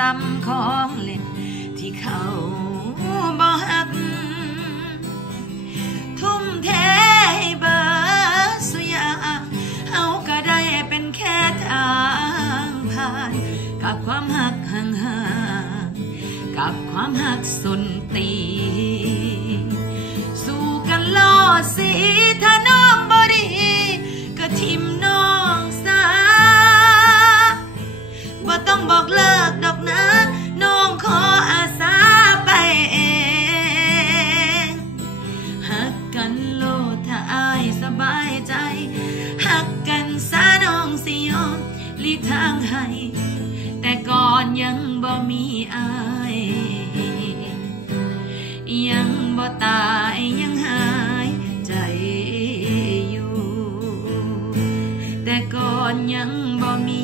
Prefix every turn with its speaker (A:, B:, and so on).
A: ซ้ำของเล่นที่เขาบ่หัก ทุ่มเทให้เบิดสุยาเฮาก็ได้เป็นแค่ทางผ่าน กับความหักห่างๆกับความหักสนตีสู้กันลอสีถ้าน้องบ่ดีก็ทิมน้องซาบ่ต้องบอกเล สยอมลีทางให้แต่ก่อนยังบ่มีอายยังบ่ตายยังหายใจอยู่ แต่ก่อนยังบ่มี